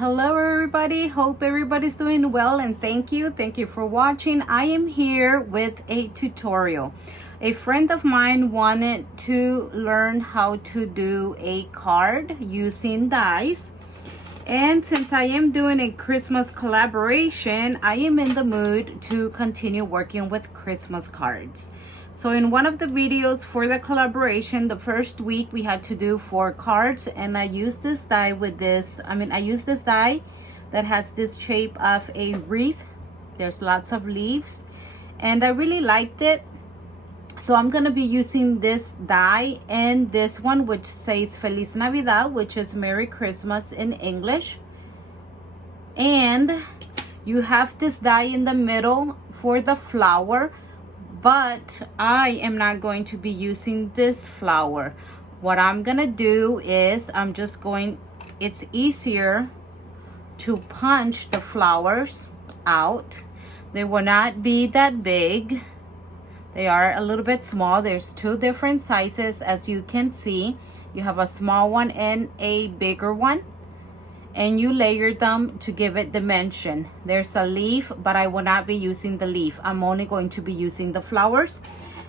Hello everybody, hope everybody's doing well, and thank you for watching. I am here with a tutorial. A friend of mine wanted to learn how to do a card using dies, and since I am doing a Christmas collaboration, I am in the mood to continue working with Christmas cards. So in one of the videos for the collaboration, the first week we had to do 4 cards, and I used this die with this, I used this die that has this shape of a wreath. There's lots of leaves and I really liked it. So I'm going to be using this die and this one which says Feliz Navidad, which is Merry Christmas in English. And you have this die in the middle for the flower, but I am not going to be using this flower. What I'm gonna do is it's easier to punch the flowers out. They will not be that big. They are a little bit small. There's 2 different sizes, as you can see. You have a small one and a bigger one, and you layer them to give it dimension. There's a leaf, but I will not be using the leaf. I'm only going to be using the flowers.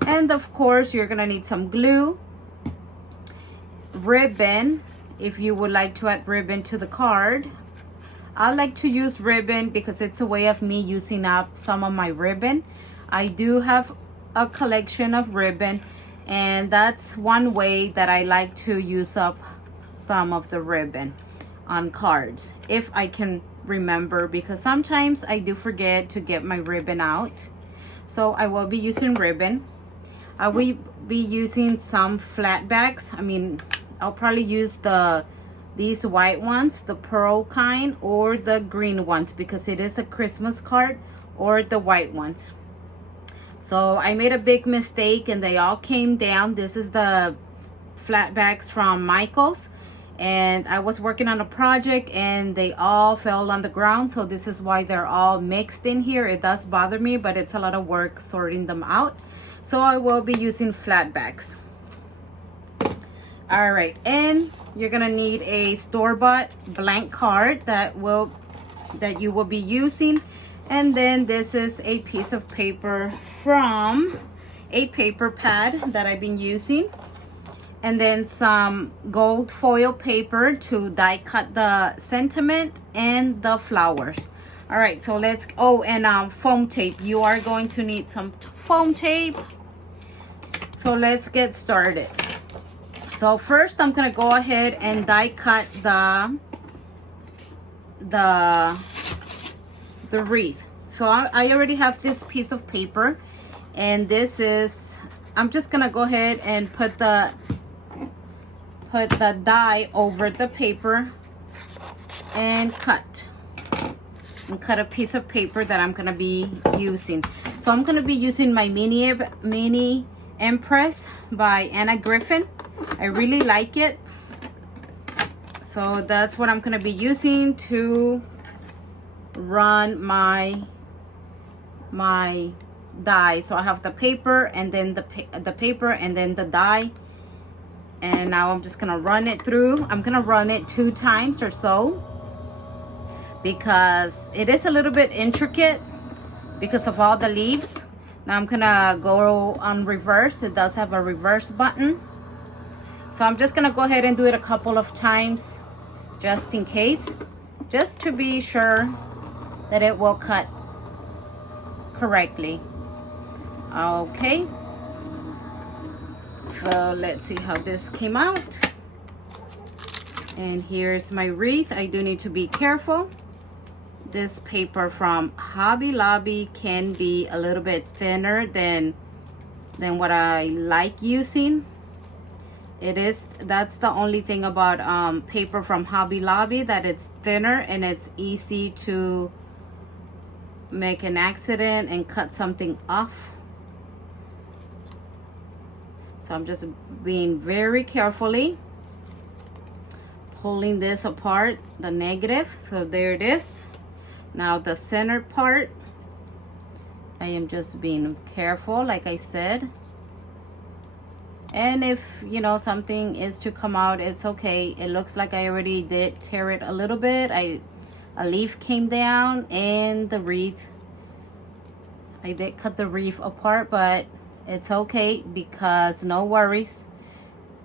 And of course, you're gonna need some glue, ribbon, if you would like to add ribbon to the card. I like to use ribbon because it's a way of me using up some of my ribbon. I do have a collection of ribbon, and that's one way that I like to use up some of the ribbon on cards, if I can remember, because sometimes I do forget to get my ribbon out. So I will be using ribbon. I will be using some flat backs. I'll probably use these white ones, the pearl kind, or the green ones, because it is a Christmas card, or the white ones. So I made a big mistake and they all came down. This is the flat backs from Michaels, and I was working on a project and they all fell on the ground, so this is why they're all mixed in here. It does bother me, but it's a lot of work sorting them out, so I will be using flat backs. All right, and you're gonna need a store-bought blank card that you will be using, and then this is a piece of paper from a paper pad that I've been using, and then some gold foil paper to die cut the sentiment and the flowers. All right, so and foam tape. You are going to need some foam tape. So let's get started. So first I'm gonna go ahead and die cut the wreath. So I already have this piece of paper, and I'm just gonna go ahead and put the die over the paper and cut a piece of paper that I'm gonna be using. So I'm gonna be using my mini Empress by Anna Griffin. I really like it, so that's what I'm gonna be using to run my die. So I have the paper, and then the paper, and then the die. And now I'm just gonna run it through. I'm gonna run it 2 times or so, because it is a little bit intricate because of all the leaves. Now I'm gonna go on reverse. It does have a reverse button. So I'm just gonna go ahead and do it a couple of times, just in case, just to be sure that it will cut correctly. Okay. So let's see how this came out. And here's my wreath. I do need to be careful. This paper from Hobby Lobby can be a little bit thinner than what I like using. That's the only thing about paper from Hobby Lobby, that it's thinner and it's easy to make an accident and cut something off. So I'm just being very carefully pulling this apart, the negative. So there it is. Now the center part, I am just being careful, like I said. And if something is to come out, it's okay. It looks like I already did tear it a little bit. I a leaf came down and the wreath. I did cut the wreath apart, but it's okay because no worries.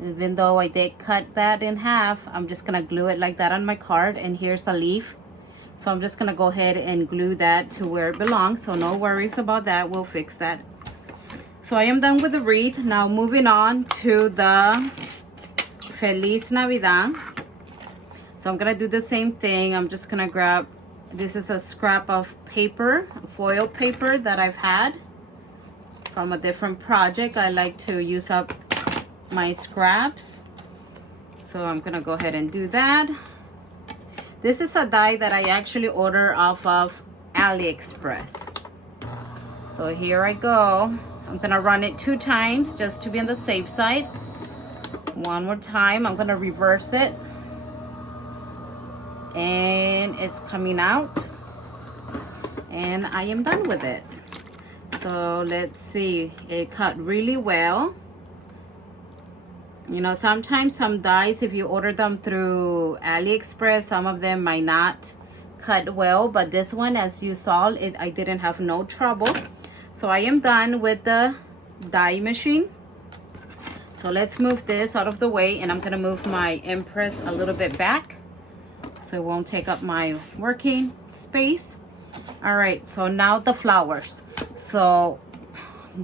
Even though I did cut that in half, I'm just gonna glue it like that on my card. And here's a leaf. So I'm just gonna go ahead and glue that to where it belongs. So no worries about that, we'll fix that. So I am done with the wreath. Now moving on to the Feliz Navidad. So I'm gonna do the same thing. I'm just gonna grab, this is a scrap of paper, foil paper that I've had from a different project. I like to use up my scraps. So I'm gonna go ahead and do that. This is a die that I actually order off of AliExpress. So here I go. I'm gonna run it 2 times just to be on the safe side. One more time, I'm gonna reverse it. And it's coming out. And I am done with it. So let's see, it cut really well. You know, sometimes some dies, if you order them through AliExpress, some of them might not cut well, but this one, as you saw, I didn't have no trouble. So I am done with the die machine. So let's move this out of the way, and I'm gonna move my Empress a little bit back so it won't take up my working space. All right, so now the flowers. So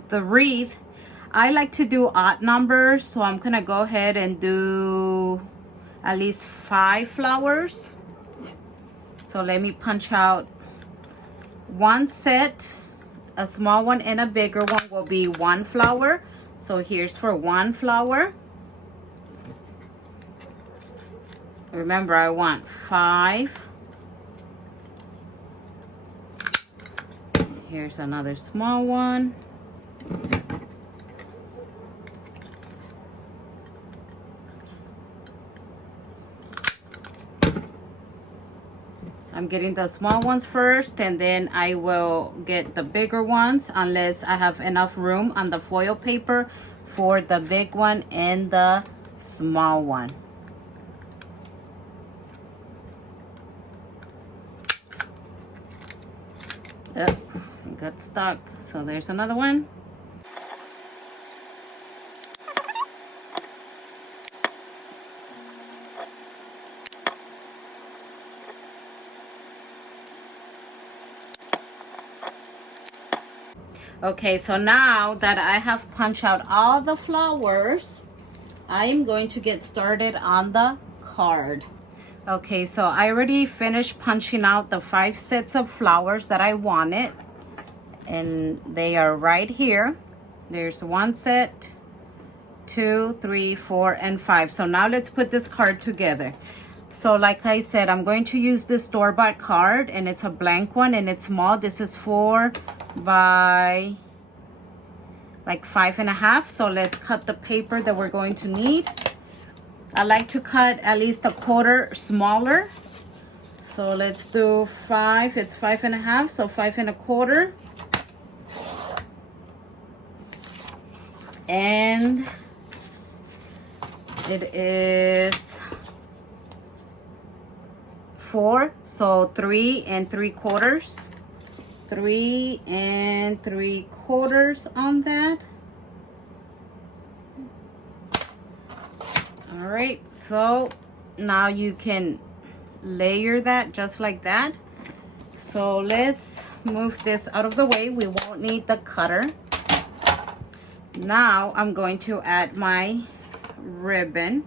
the wreath, I like to do odd numbers, so I'm gonna go ahead and do at least 5 flowers. So let me punch out 1 set, a small one and a bigger one will be 1 flower. So here's for 1 flower. Remember, I want 5. Here's another small one. I'm getting the small ones first, and then I will get the bigger ones unless I have enough room on the foil paper for the big one and the small one. Yep, got stuck. So there's another one. Okay, so now that I have punched out all the flowers, I am going to get started on the card. Okay, so I already finished punching out the 5 sets of flowers that I wanted, and they are right here. There's 1 set, 2, 3, 4, and 5. So now let's put this card together. So like I said, I'm going to use this store-bought card, and it's a blank one, and it's small. This is 4 by like 5.5. So let's cut the paper that we're going to need. I like to cut at least 1/4 smaller. So let's do 5. It's 5.5, so 5 1/4. And it is 4, so 3 3/4. 3 3/4 on that. All right, so now you can layer that just like that. So let's move this out of the way. We won't need the cutter. Now I'm going to add my ribbon,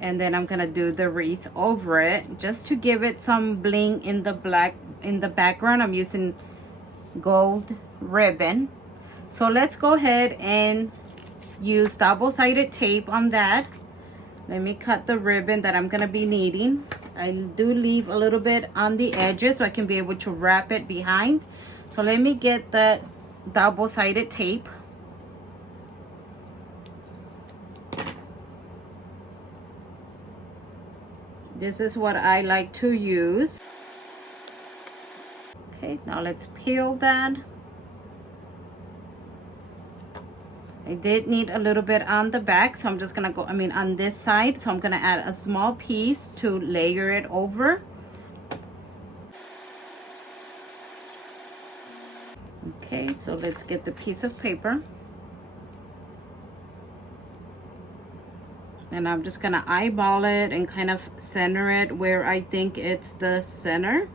and then I'm gonna do the wreath over it just to give it some bling in the background. I'm using gold ribbon. So let's go ahead and use double-sided tape on that. Let me cut the ribbon that I'm gonna be needing. I do leave a little bit on the edges so I can be able to wrap it behind. So let me get the double-sided tape. This is what I like to use. Okay, now let's peel that. I did need a little bit on the back, so I'm just gonna go, on this side, so I'm gonna add a small piece to layer it over. Okay, so let's get the piece of paper. And I'm just gonna eyeball it and kind of center it where I think it's the center.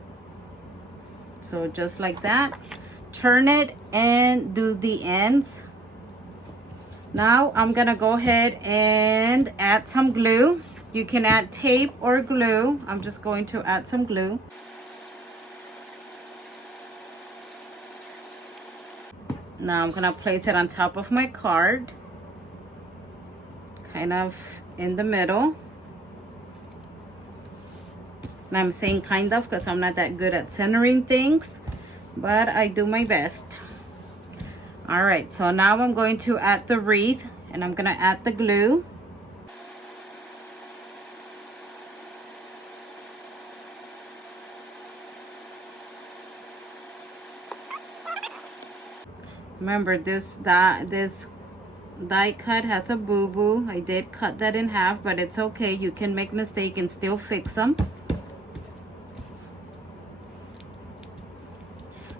So just like that. Turn it and do the ends. Now I'm gonna go ahead and add some glue. You can add tape or glue. I'm just going to add some glue. Now I'm gonna place it on top of my card, kind of in the middle. And I'm saying kind of because I'm not that good at centering things, but I do my best. All right, so now I'm going to add the wreath, and I'm gonna add the glue. Remember, this die cut has a boo-boo. I did cut that in half, but it's okay. You can make mistake and still fix them.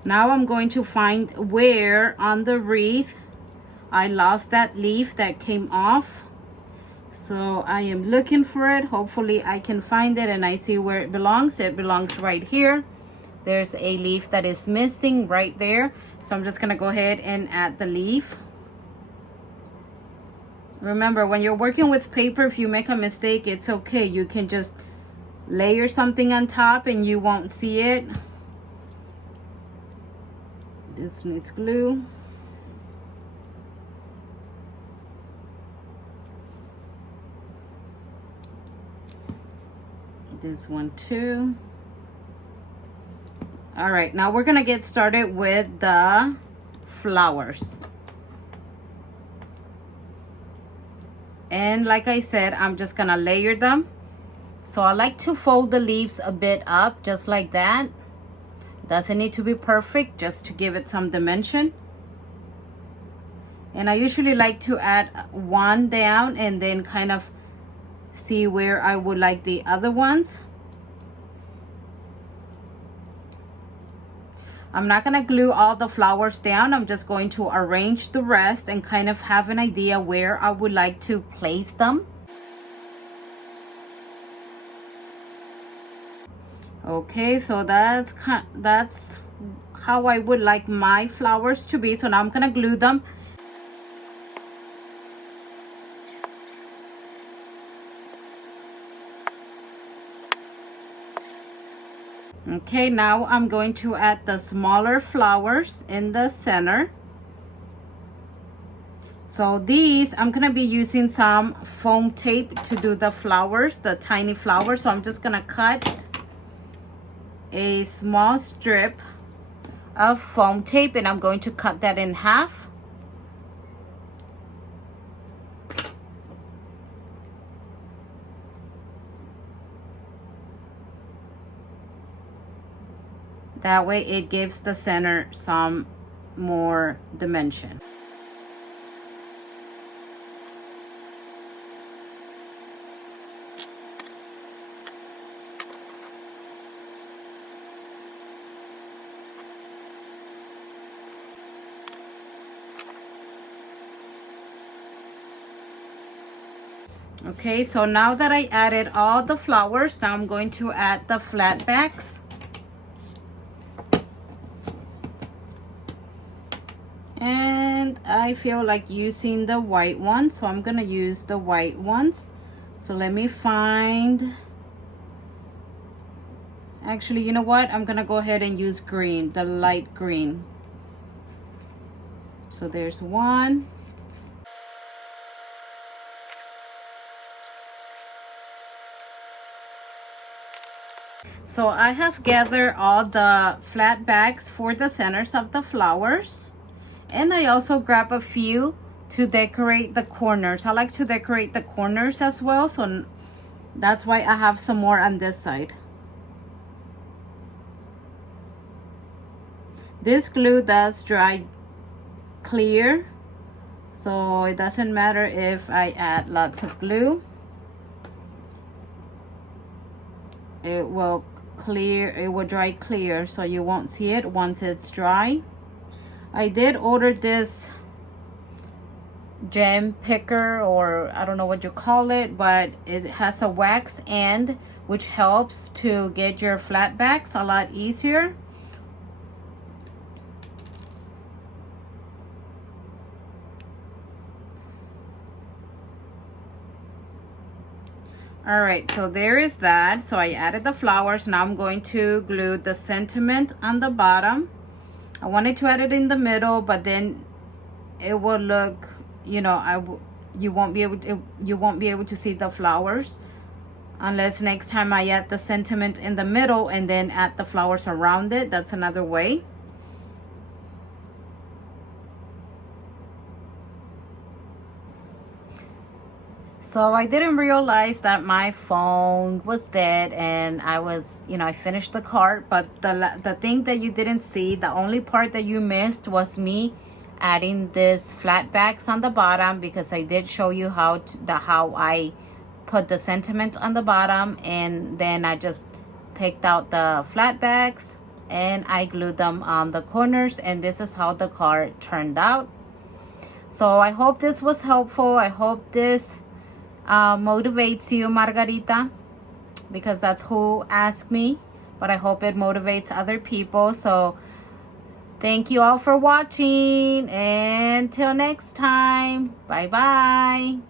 Now I'm going to find where on the wreath I lost that leaf that came off. So I am looking for it. Hopefully I can find it, and I see where it belongs. It belongs right here. There's a leaf that is missing right there. So I'm just gonna go ahead and add the leaf. Remember, when you're working with paper, if you make a mistake, it's okay. You can just layer something on top and you won't see it. This needs glue. This one too. All right, now we're gonna get started with the flowers. And like I said, I'm just gonna layer them. So I like to fold the leaves a bit up, just like that. Doesn't need to be perfect, just to give it some dimension. And I usually like to add one down and then kind of see where I would like the other ones. I'm not gonna glue all the flowers down. I'm just going to arrange the rest and kind of have an idea where I would like to place them. Okay, so that's how I would like my flowers to be. So now I'm gonna glue them. Okay, now I'm going to add the smaller flowers in the center. So these, I'm gonna be using some foam tape to do the flowers, the tiny flowers. So I'm just gonna cut a small strip of foam tape, and I'm going to cut that in half. That way it gives the center some more dimension. Okay, so now that I added all the flowers, now I'm going to add the flat backs. And I feel like using the white ones, so I'm gonna use the white ones. So let me find, actually, you know what? I'm gonna go ahead and use green, the light green. So there's one. So I have gathered all the flat backs for the centers of the flowers. And I also grab a few to decorate the corners. I like to decorate the corners as well, so that's why I have some more on this side. This glue does dry clear, so it doesn't matter if I add lots of glue. It will dry clear, so you won't see it once it's dry. I did order this gem picker, or I don't know what you call it, but it has a wax end which helps to get your flatbacks a lot easier. All right, so there is that. So I added the flowers. Now I'm going to glue the sentiment on the bottom. I wanted to add it in the middle, but then it will look, you know, you won't be able to see the flowers unless next time I add the sentiment in the middle and then add the flowers around it. That's another way. So I didn't realize that my phone was dead, and I was, you know, I finished the card, but the thing that you didn't see, the only part that you missed was me adding this flat backs on the bottom, because I did show you how I put the sentiment on the bottom, and then I just picked out the flat backs and I glued them on the corners, and this is how the card turned out. So I hope this was helpful. I hope this motivates you, Margarita, because that's who asked me, but I hope it motivates other people. So thank you all for watching, and till next time, bye bye.